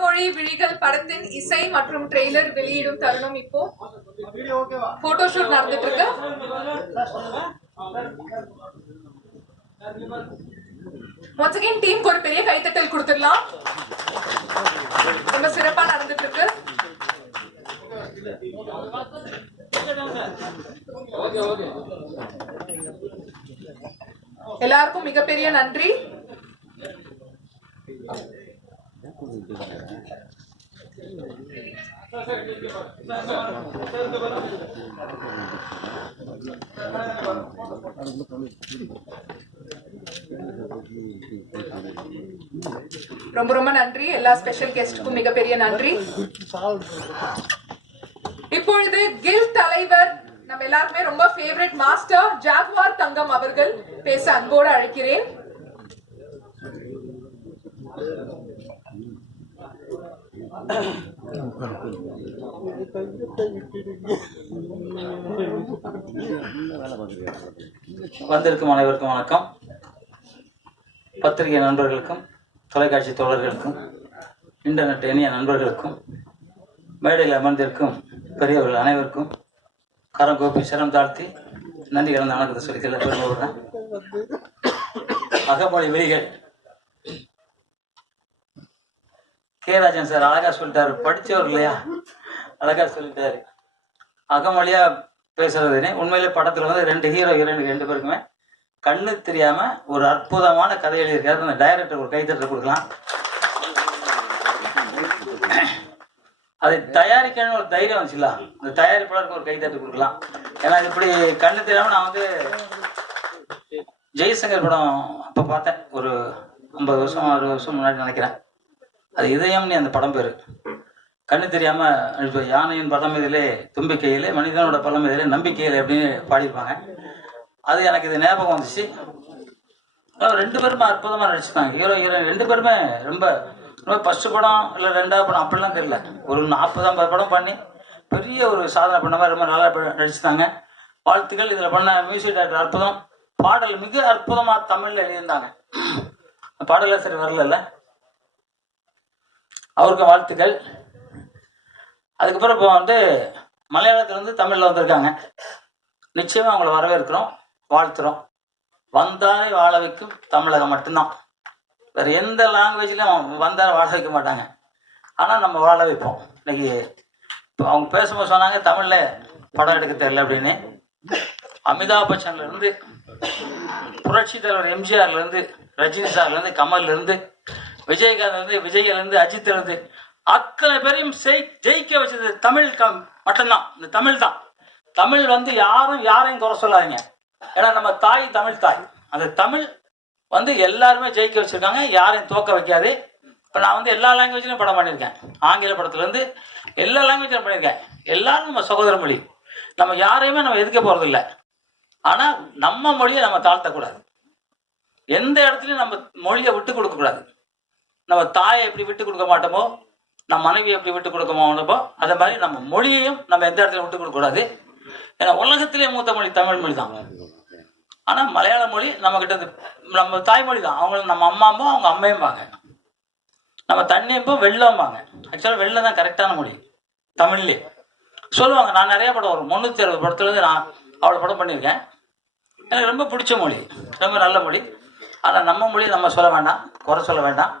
மொழி விழிகள் படத்தின் இசை மற்றும் ட்ரெய்லர் வெளியிடும் தருணம் இப்போ போட்டோஷூட் நடந்துட்டு இருக்கு. once again டீமுக்கு ஒரு பெரிய கைத்தட்டல் கொடுத்துடலாம். ரொம்ப சிறப்பா நடந்துட்டு இருக்கு. எல்லாருக்கும் மிகப்பெரிய நன்றி. ரொம்ப ரொம்ப நன்றி. எல்லா ஸ்பெஷல் கெஸ்டுக்கும் மிகப்பெரிய நன்றி. இப்பொழுது கில் தலைவர் நம்ம எல்லாருக்குமே ரொம்ப ஃபேவரட் மாஸ்டர் ஜாகுவார் தங்கம் அவர்கள் பேச அன்போடு அழைக்கிறேன். வந்திருக்கும் அனைவருக்கும் வணக்கம். பத்திரிகை நண்பர்களுக்கும் தொலைக்காட்சி தோழர்களுக்கும் இன்டர்நெட் இணைய நண்பர்களுக்கும் மேடையில் அமர்ந்திருக்கும் பெரியவர்கள் அனைவருக்கும் கரம் கோப்பி சிரம் தாழ்த்தி நன்றி கலந்த வணக்கத்தை சொல்லிக்கல பெருமைப்படுறேன். அகமொழி விழிகள் கே ராஜன் சார் அழகா சொல்லிட்டாரு. படிச்சவர் இல்லையா, அழகா சொல்லிட்டாரு. அகமொழியா பேசுறதுன்னு உண்மையிலே படத்துல வந்து ரெண்டு ஹீரோ ஹீரோயின் ரெண்டு பேருக்குமே கண்ணு தெரியாம ஒரு அற்புதமான கதை எழுதியிருக்காரு. அந்த டைரக்டர் ஒரு கைத்தட்டல் கொடுக்கலாம். அதை தயாரிக்கணும்னு ஒரு தைரியம் வந்துச்சுல, அந்த தயாரிப்பாளருக்கு ஒரு கைத்தட்டு கொடுக்கலாம். ஏன்னா இப்படி கண்ணு தெரியாம நான் வந்து ஜெய்சங்கர் படம் அப்ப பார்த்தேன், ஒரு 50 வருஷம் 60 வருஷம் முன்னாடி நினைக்கிறேன். அது இதயம்னு அந்த படம் பேரு. கண்ணு தெரியாம யானையின் பதம் இதிலே தும்பிக்கையிலே மனிதனோட பலம் இதிலே நம்பிக்கையிலே அப்படின்னு பாடியிருப்பாங்க. அது எனக்கு இது ஞாபகம் வந்துச்சு. ரெண்டு பேருமே அற்புதமா நடிச்சிருக்காங்க. ஹீரோ ஹீரோயின் ரெண்டு பேருமே ரொம்ப ரொம்ப ஃபர்ஸ்ட் படம் இல்லை ரெண்டாவது படம் அப்படிலாம் தெரியல, ஒரு 40-50 படம் பண்ணி பெரிய ஒரு சாதனை பண்ண மாதிரி ரொம்ப நல்லா நடிச்சிருந்தாங்க. வாழ்த்துக்கள். இதில் பண்ண மியூசிக் டைரக்டர் அற்புதம். பாடல் மிக அற்புதமா தமிழ்ல எழுதியிருந்தாங்க. பாடல சரி வரல, அவருக்கு வாழ்த்துக்கள். அதுக்கப்புறம் இப்போ வந்து மலையாளத்துல இருந்து தமிழ்ல வந்திருக்காங்க. நிச்சயமா அவங்கள வரவேற்கிறோம், வாழ்த்துறோம். வந்தாரை வாழ வைக்கும் தமிழகம் மட்டும்தான். வேற எந்த லாங்குவேஜ்லயும் வந்தாரை வாழ வைக்க மாட்டாங்க. ஆனா நம்ம வாழ வைப்போம். இன்னைக்கு அவங்க பேசும்போது சொன்னாங்க தமிழ்ல படம் எடுக்க தெரியல அப்படின்னு. அமிதாப் பச்சன்ல இருந்து புரட்சி தலைவர் எம்ஜிஆர்ல இருந்து ரஜினி சார்ல இருந்து கமல்ல இருந்து விஜயகாந்த் இருந்து விஜயில இருந்து அஜித்ல இருந்து அத்தனை பேரையும் ஜெயிக்க வச்சது தமிழ் மட்டும்தான். இந்த தமிழ் தான். தமிழ் வந்து யாரையும் குறை சொல்லாதீங்க. ஏன்னா நம்ம தாய் தமிழ் தாய். அந்த தமிழ் வந்து எல்லாருமே ஜெயிக்க வச்சிருக்காங்க, யாரையும் தோக்க வைக்காது. இப்போ நான் வந்து எல்லா லாங்குவேஜ்லையும் படம் பண்ணியிருக்கேன். ஆங்கில படத்துலேருந்து எல்லா லாங்குவேஜ்லையும் பண்ணியிருக்கேன். எல்லாரும் நம்ம சகோதர மொழி. நம்ம யாரையுமே நம்ம எதுக்க போகிறதில்ல. ஆனால் நம்ம மொழியை நம்ம தாழ்த்தக்கூடாது. எந்த இடத்துலையும் நம்ம மொழியை விட்டு கொடுக்கக்கூடாது. நம்ம தாயை எப்படி விட்டு கொடுக்க மாட்டோமோ, நம்ம மனைவியை எப்படி விட்டு கொடுக்க மாட்டோமோ, அதே மாதிரி நம்ம மொழியையும் நம்ம எந்த இடத்துல விட்டு கொடுக்கக்கூடாது. ஏன்னா உலகத்திலே மூத்த மொழி தமிழ் மொழி தான். ஆனால் மலையாள மொழி நம்ம கிட்ட நம்ம தாய்மொழி தான். அவங்க நம்ம அம்மாம்போ அவங்க அம்மையும்பாங்க. நம்ம தண்ணியம்போ வெள்ளம்பாங்க. ஆக்சுவலாக வெள்ளம் தான் கரெக்டான மொழி தமிழ்லேயே சொல்லுவாங்க. நான் நிறைய படம் வரும், 360 படத்துலேருந்து நான் அவ்வளோ படம் பண்ணியிருக்கேன். எனக்கு ரொம்ப பிடிச்ச மொழி, ரொம்ப நல்ல மொழி. ஆனால் நம்ம மொழியை நம்ம சொல்ல வேண்டாம், குறை சொல்ல வேண்டாம்.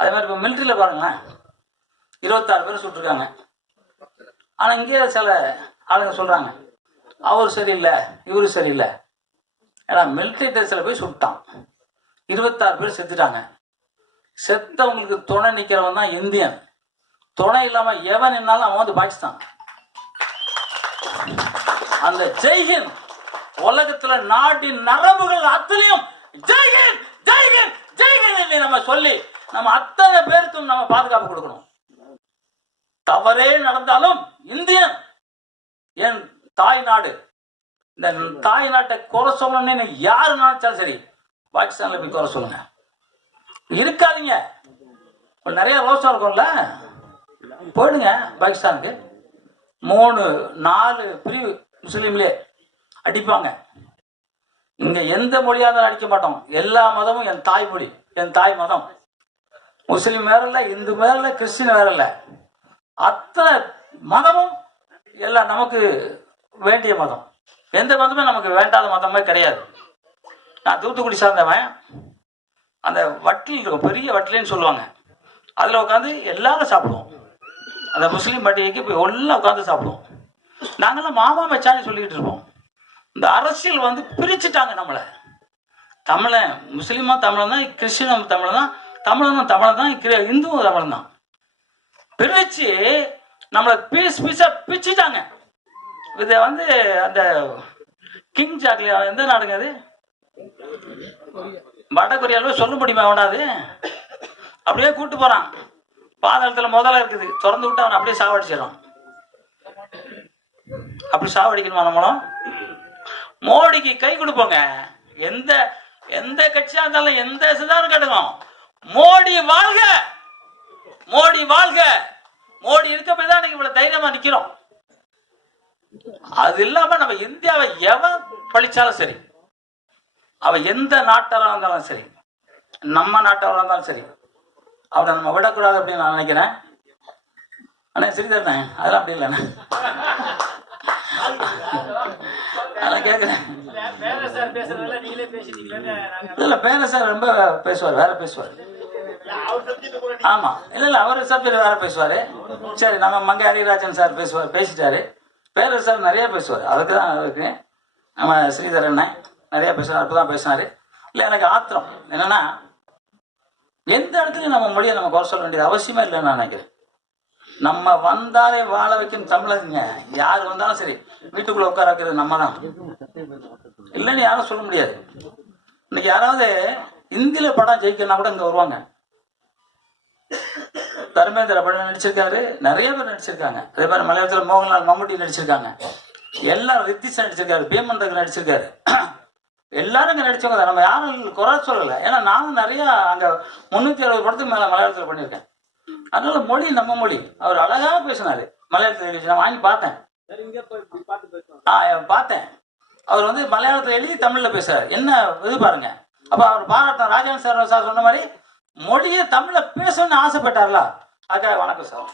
அதே மாதிரி இப்போ மிலிட்ரியில் பாருங்களேன், 26 பேர் சுட்டிருக்காங்க. ஆனால் இங்கே சில ஆளுங்க சொல்கிறாங்க அவர் சரியில்லை இவரு சரியில்லை. ஏன்னா மிலிட்ரி ட்ரெஸ்ஸில் போய் சுட்டான், 26 பேர் செத்துட்டாங்க. செத்தவங்களுக்கு துணை நிற்கிறவன் தான் இந்தியன். துணை இல்லாமல் எவன் நின்னாலும் அவன் வந்து பாகிஸ்தான். அந்த ஜெய்ஹிந்த் உலகத்துல நாட்டின் நரம்புகள் அத்தனையும் ஜெய்ஹிந்த் ஜெய்ஹிந்த் ஜெய்ஹிந்த் நம்ம சொல்லி நம்ம அத்தனை பேருக்கும் நம்ம பாதுகாப்பு கொடுக்கணும். தவறே நடந்தாலும் இந்தியன் என் தாய் நாடு. இந்த தாய் நாட்டை குறை சொல்லணும்னு யாரு நினைச்சாலும் சரி, பாகிஸ்தான்ல போய் குறை சொல்லுங்க. இருக்காதீங்க. நிறைய ரோசம் இருக்கும்ல, போயிடுங்க பாகிஸ்தானுக்கு. 3-4 பிரிவு முஸ்லீம்லே அடிப்பாங்க. இங்க எந்த மொழியா இருந்தாலும் அடிக்க மாட்டோம். எல்லா மதமும் என் தாய் மொழி, என் தாய் மதம். முஸ்லீம் வேற இல்லை, இந்து வேற இல்லை, கிறிஸ்டின் வேற இல்லை. அத்தனை மதமும் எல்லாம் நமக்கு வேண்டிய மதம். எந்த மதமே நமக்கு வேண்டாத மதமே கிடையாது. நான் தூத்துக்குடி சார்ந்தவன். அந்த வட்டில் இருக்கும், பெரிய வட்டிலேன்னு சொல்லுவாங்க, அதில் உட்காந்து எல்லாரும் சாப்பிடுவோம். அந்த முஸ்லீம் பண்டிகைக்கு போய் எல்லாம் உட்காந்து சாப்பிடுவோம். நாங்கள்லாம் மாமா மச்சான்னு சொல்லிக்கிட்டு இருப்போம். இந்த அரசியல் வந்து பிரிச்சுட்டாங்க நம்மளை. தமிழன் முஸ்லீமா தமிழன் தான், கிறிஸ்டினும் தமிழன் தான், தமிழனும் தமிழன் தான், இந்துவும் தமிழன் தான். பிரிச்சு நம்மளை பீஸா பிச்சுட்டாங்க. இதை வந்து அந்த கிங் ஜாக்லியா எந்த நாடுங்க அது, வடகொரியாவில் சொல்ல முடியுமா வேண்டாது, அப்படியே கூட்டு போறான். பாதாளத்தில் முதல்ல இருக்குது, திறந்து விட்டு அவனை அப்படியே சாவடிச்சிடறான். அப்படி சாவடிக்கணுமா நம்மளும்? மோடிக்கு கை கொடுப்போங்க. எந்த எந்த கட்சியா இருந்தாலும், எந்த சிதாரம் கட்டுவோம். மோடி வாழ்க, மோடி வாழ்க. மோடி இருக்க போய் தான் இன்னைக்கு இவ்வளவு தைரியமா நிக்கிறோம். அது இல்லாம நம்ம இந்தியாவை எவன் பழிச்சாலும் சரி, அவன் எந்த நாட்டாளா இருந்தாலும் சரி, நம்ம நாட்டாளா இருந்தாலும் சரி, அவனை நம்ம விடக்கூடாது அப்படின்னு நான் நினைக்கிறேன். அண்ணே சரிதானே? அதெல்லாம் அப்படி இல்லைண்ணே, அதெல்லாம் கேட்கிறேன். இல்ல பேர சார் ரொம்ப பேசுவார், வேற பேசுவார். ஆமா, இல்ல அவரு சப்ஜெக்ட் வேற பேசுவாரு. சரி, நம்ம மங்கை ஹரிராஜன் சார் பேசுவார், பேசிட்டாரு. பேர சார் நிறைய பேசுவார். அதுக்கு தான் இருக்கு. நம்ம ஸ்ரீதரன் நிறைய பேசுவார், அப்பதான் பேசினாரு. இல்ல எனக்கு ஆத்திரம் என்னன்னா, எந்த இடத்துலயும் நம்ம மொழியை நம்ம குறை சொல்ல வேண்டியது அவசியமே இல்லைன்னு நான் நினைக்கிறேன். நம்ம வந்தாலே வாழ வைக்கும் தமிழங்க. யார் வந்தாலும் சரி, வீட்டுக்குள்ள உட்கார வைக்கிறது நம்ம தான், இல்லைன்னு யாரும் சொல்ல முடியாது. இன்னைக்கு யாராவது இந்தியில படம் ஜெயிக்கணும்னா கூட இங்க வருவாங்க. தர்மேந்திர படம் நடிச்சிருக்காரு, நிறைய பேர் நடிச்சிருக்காங்க. அதே மாதிரி மலையாளத்தில் மோகன்லால் மம்முட்டி நடிச்சிருக்காங்க, எல்லாரும் ரித்திஷ் நடிச்சிருக்காரு, பீமன் ரகு நடிச்சிருக்காரு. எல்லாரும் இங்க நடிச்சவங்க தான், நம்ம யாரும் குறை சொல்லலை. ஏன்னா நானும் நிறைய அங்க 360 படத்துக்கு மேல மலையாளத்தில் பண்ணியிருக்கேன். அதனால மொழி நம்ம மொழி. அவர் அழகா பேசினாரு மலையாளத்தில் எழுதி, நான் வாங்கி பார்த்தேன். பார்த்தேன். அவர் வந்து மலையாளத்தில் எழுதி தமிழ்ல பேசுறாரு. என்ன இது பாருங்க. அப்ப அவர் பாராட்டம். ராஜன் சார் சொன்ன மாதிரி மொழியை தமிழ்ல பேசணும்னு ஆசைப்பட்டார்ல, அதுக்காக வணக்கம் சார்.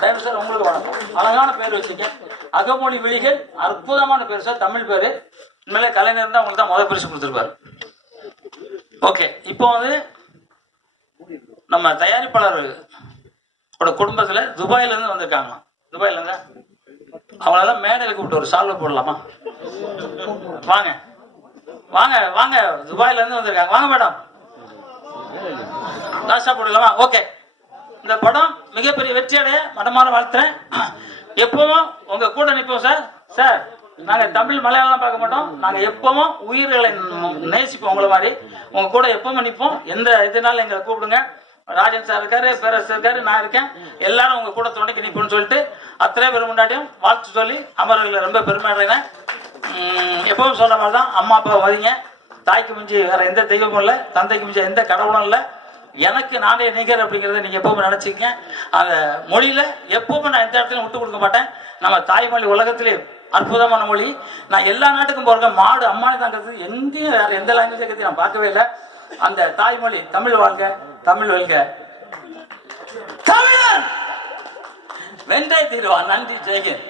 தயவு சார் உங்களுக்கு வணக்கம். அழகான பேர் வச்சுக்க, அகமொழி விழிகள், அற்புதமான பேர் சார், தமிழ் பேரு. உண்மையிலே கலைஞர் தான் உங்களுக்கு தான் முதல் பரிசு கொடுத்துருப்பாரு. ஓகே, இப்போ வந்து நம்ம தயாரிப்பாளர் குடும்பத்துல துபாயில இருந்து வந்திருக்காங்க. துபாயில இருந்து அவங்களெல்லாம் மேடையில் கூப்பிட்டு ஒரு சால்வை போடலாமா? வாங்க வாங்க வாங்க, துபாயில இருந்து வந்திருக்காங்க. வாங்க மேடம், லாஸ்டா போடலாமா? ஓகே, இந்த படம் மிகப்பெரிய வெற்றி அடைய மனமான வாழ்த்துறேன். எப்பவும் உங்க கூட நிற்போம் சார். சார், நாங்க தமிழ் மலையாளம் பார்க்க மாட்டோம். நாங்க எப்பவும் உயிர்களை நேசிப்போம். உங்களை மாதிரி உங்க கூட எப்பவும் நிற்போம். எந்த இதனால எங்களை கூப்பிடுங்க. ராஜன் சார் இருக்காரு, பேரரசு இருக்காரு, நான் இருக்கேன். எல்லாரும் உங்க கூட துணைக்கு நிற்போம்னு சொல்லிட்டு அத்தனை பேர் முன்னாடியும் வாழ்த்து சொல்லி அமர்களை ரொம்ப பெருமை அடைகிறேன். எப்பவும் சொல்ற மாதிரி தான், அம்மா அப்பா மதிங்க. தாய்க்கு மிஞ்சி வேற எந்த தெய்வமும் இல்லை, தந்தைக்கு மிஞ்சி எந்த கடவுளும் இல்லை. எனக்கு நானே நிகர் அப்படிங்கிறத நீங்க எப்பவும் நினைச்சிக்க. அந்த மொழியில எப்பவும் நான் எந்த இடத்துலையும் விட்டு கொடுக்க மாட்டேன். நம்ம தாய்மொழி உலகத்திலே அற்புதமான மொழி. நான் எல்லா நாட்டுக்கும் போறேன். மாடு அம்மானி தாங்கிறது எங்கேயும் வேற எந்த லாங்குவேஜ் நான் பார்க்கவே இல்லை. அந்த தாய்மொழி தமிழ் வாழ்க, தமிழ் வெல்க, தமிழன் வென்றே தீருவான். நன்றி, ஜெயகன்.